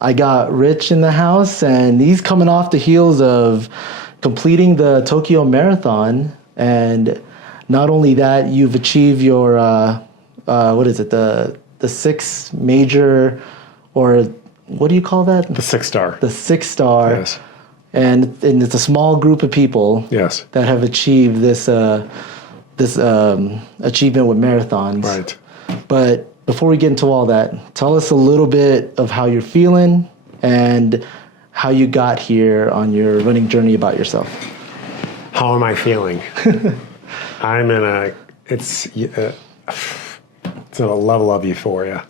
I got Rich in the house, and he's coming off the heels of completing the Tokyo Marathon. And not only that, you've achieved your, what is it, the 6 major, or what do you call that? The 6-star. The 6-star. Yes. And it's a small group of people yes. that have achieved this achievement with marathons. Right. But before we get into all that, tell us a little bit of how you're feeling and how you got here on your running journey about yourself. How am I feeling? I'm in it's a level of euphoria.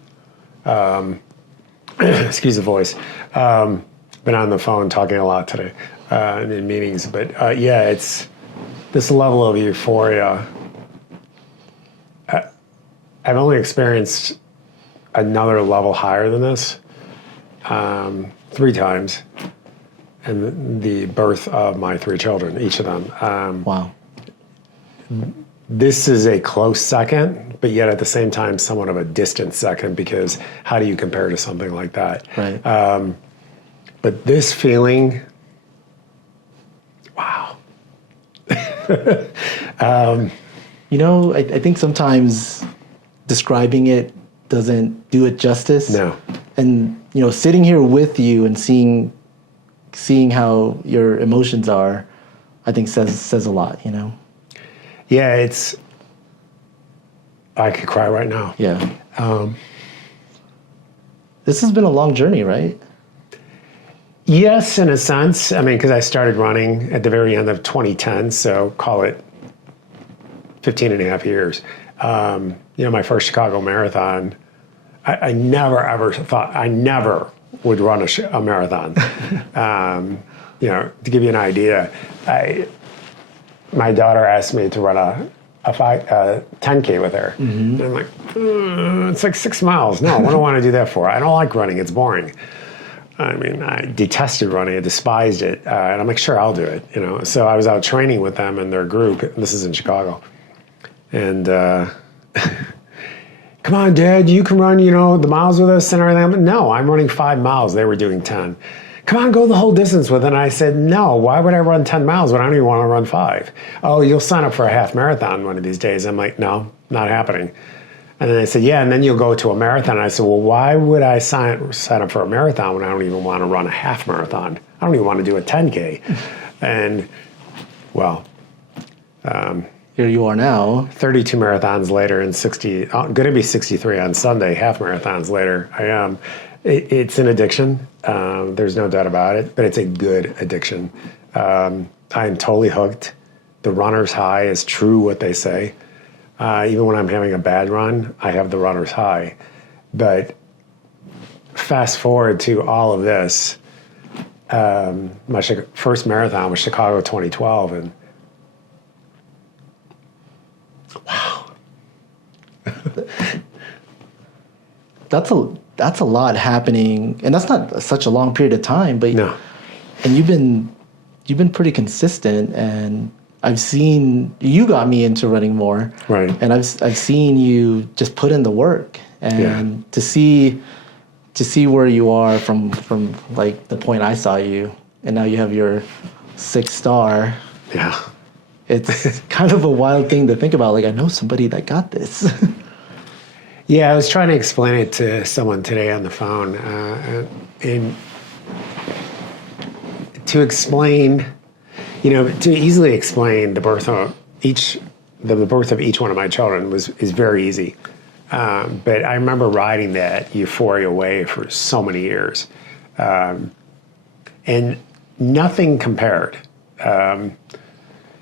Excuse the voice. Been on the phone talking a lot today in meetings, but yeah, it's this level of euphoria. I've only experienced another level higher than this 3 times, and the birth of my 3 children, each of them. Wow. This is a close second, but yet at the same time, somewhat of a distant second, because how do you compare to something like that? Right. But this feeling, wow. You know, I think sometimes describing it doesn't do it justice. No. And, you know, sitting here with you and seeing how your emotions are, I think says a lot, you know? Yeah, I could cry right now. Yeah. This has been a long journey, right? Yes, in a sense. I mean, because I started running at the very end of 2010, so call it 15 and a half years. You know, my first Chicago Marathon, I never, ever thought, I never would run a marathon. You know, to give you an idea, my daughter asked me to run a 10K with her. Mm-hmm. And I'm like, it's like 6 miles. No, what do I want to do that for? I don't like running. It's boring. I mean, I detested running. I despised it. And I'm like, sure, I'll do it. You know, so I was out training with them and their group. This is in Chicago. And come on, Dad, you can run, you know, the miles with us and everything. I'm like, no, I'm running 5 miles. They were doing 10. Come on, go the whole distance with it. And I said, no, why would I run 10 miles when I don't even want to run 5? Oh, you'll sign up for a half marathon one of these days. I'm like, no, not happening. And then they said, yeah, and then you'll go to a marathon. And I said, well, why would I sign up for a marathon when I don't even want to run a half marathon? I don't even want to do a 10K. And, well, here you are now. 32 marathons later and going to be 63 on Sunday, half marathons later, I am. It's an addiction. There's no doubt about it, but it's a good addiction. I'm totally hooked. The runner's high is true what they say. Even when I'm having a bad run, I have the runner's high. But fast forward to all of this, my first marathon was Chicago 2012, and wow. That's a lot happening, and that's not such a long period of time, but no. And you've been pretty consistent, and I've seen you got me into running more, right? And I've seen you just put in the work, and to see where you are from like the point I saw you, and now you have your 6-star. Yeah, it's kind of a wild thing to think about. Like, I know somebody that got this. Yeah, I was trying to explain it to someone today on the phone, and to explain, you know, to easily explain the birth of each one of my children is very easy. But I remember riding that euphoria wave for so many years, and nothing compared,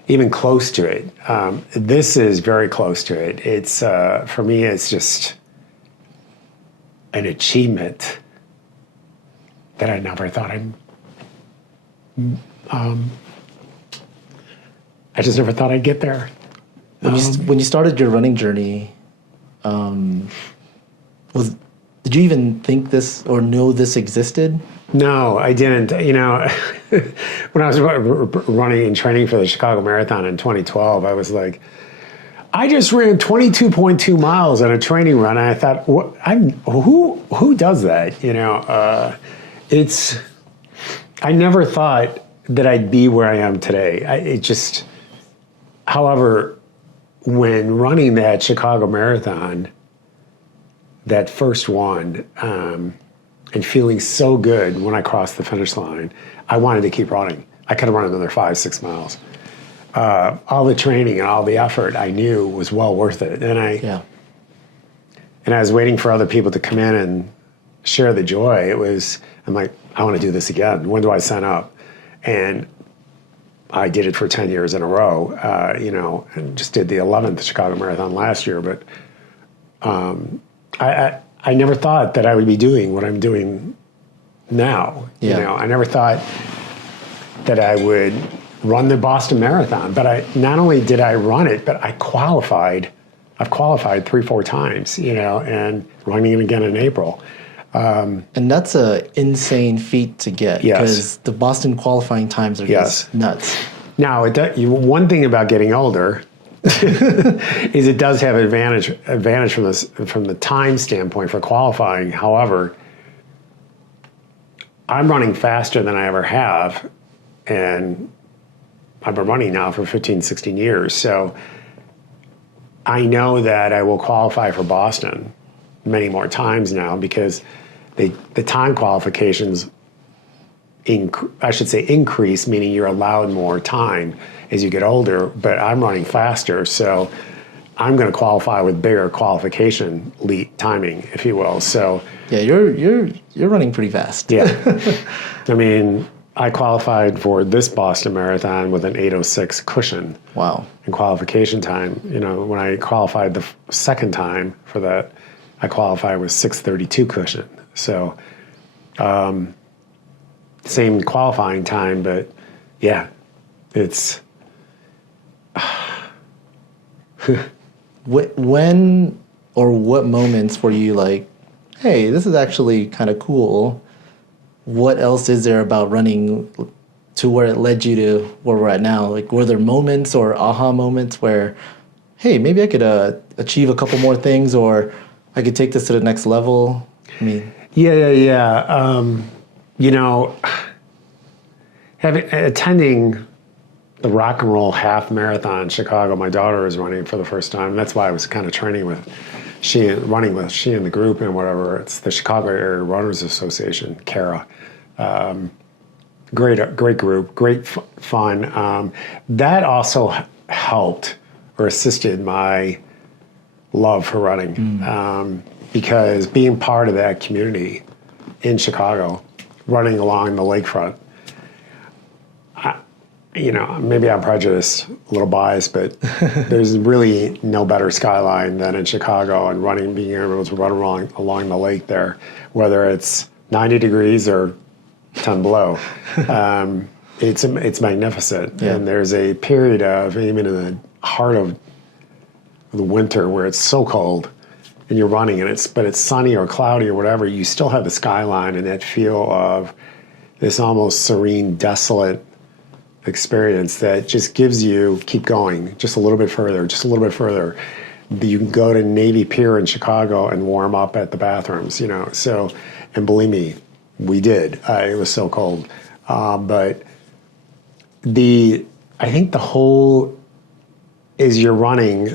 even close to it. This is very close to it. It's for me, it's just an achievement that I never thought I just never thought I'd get there. When you started your running journey, did you even think this or know this existed? No, I didn't. You know, when I was running and training for the Chicago Marathon in 2012, I was like, I just ran 22.2 miles on a training run. And I thought, who does that? You know, I never thought that I'd be where I am today. However, when running that Chicago Marathon, that first one, and feeling so good when I crossed the finish line, I wanted to keep running. I could have run another 5-6 miles. All the training and all the effort I knew was well worth it. And I was waiting for other people to come in and share the joy. I'm like, I want to do this again. When do I sign up? And I did it for 10 years in a row, and just did the 11th Chicago Marathon last year. But I never thought that I would be doing what I'm doing now. Yeah. I never thought that I would run the Boston Marathon. But not only did I run it, but I qualified. I've qualified 3-4 times, and running it again in April. And that's an insane feat to get, because the Boston qualifying times are just nuts. Now, one thing about getting older is it does have advantage from the time standpoint for qualifying. However, I'm running faster than I ever have, and I've been running now for 15, 16 years. So I know that I will qualify for Boston many more times now, because the time qualifications, increase, meaning you're allowed more time as you get older, but I'm running faster, so I'm going to qualify with bigger qualification timing, if you will. So yeah, you're running pretty fast. Yeah. I mean, I qualified for this Boston Marathon with an 8:06 cushion. Wow. In qualification time. When I qualified the second time for that, I qualified with 6:32 cushion. So same qualifying time, but yeah, it's... When or what moments were you like, hey, this is actually kind of cool? What else is there about running to where it led you to where we're at now? Like, were there moments or aha moments where, hey, maybe I could achieve a couple more things, or I could take this to the next level? I mean... Yeah. Attending the Rock and Roll Half Marathon in Chicago, my daughter was running for the first time. And that's why I was kind of training with she and the group and whatever. It's the Chicago Area Runners Association, CARA. Great group, great fun. That also helped or assisted my love for running, because being part of that community in Chicago, running along the lakefront, maybe I'm prejudiced, a little biased, but there's really no better skyline than in Chicago, and being able to run along the lake there, whether it's 90 degrees or 10 below. It's magnificent. Yeah. And there's a period of, even in the heart of the winter, where it's so cold and you're running, but it's sunny or cloudy or whatever, you still have the skyline and that feel of this almost serene, desolate experience that just gives you, keep going, just a little bit further, just a little bit further. You can go to Navy Pier in Chicago and warm up at the bathrooms, so, and believe me, we did. It was so cold. But I think the whole, as you're running,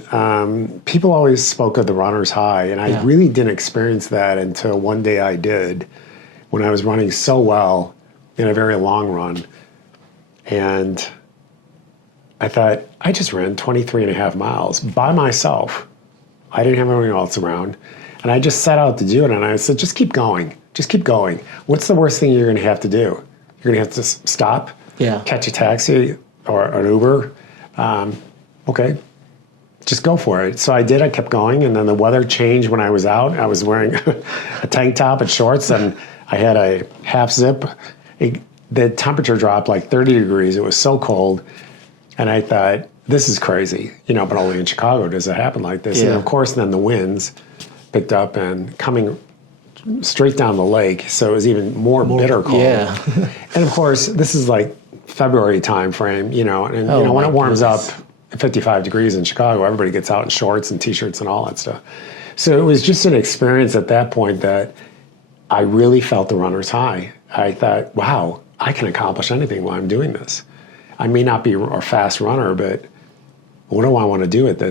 people always spoke of the runner's high, and I really didn't experience that until one day I did, when I was running so well in a very long run. And I thought, I just ran 23.5 miles by myself. I didn't have anyone else around. And I just set out to do it, and I said, just keep going. Just keep going. What's the worst thing you're going to have to do? You're going to have to stop, catch a taxi or an Uber. Okay, just go for it. So I did. I kept going, and then the weather changed when I was out. I was wearing a tank top and shorts, and I had a half zip. The temperature dropped like 30 degrees. It was so cold, and I thought, this is crazy. But only in Chicago does it happen like this. Yeah. And of course, then the winds picked up and coming straight down the lake, so it was even more bitter cold. Yeah. And of course, this is like February time frame, and when it warms up 55 degrees in Chicago, everybody gets out in shorts and t-shirts and all that stuff. So it was just an experience at that point that I really felt the runner's high. I thought, wow, I can accomplish anything while I'm doing this. I may not be a fast runner, but what do I want to do with this?